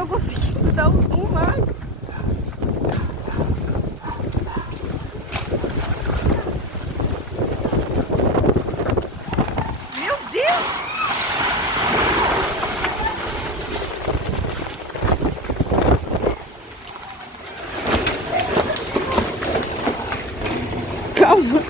tô conseguindo dar o zoom mais. Meu Deus! Calma.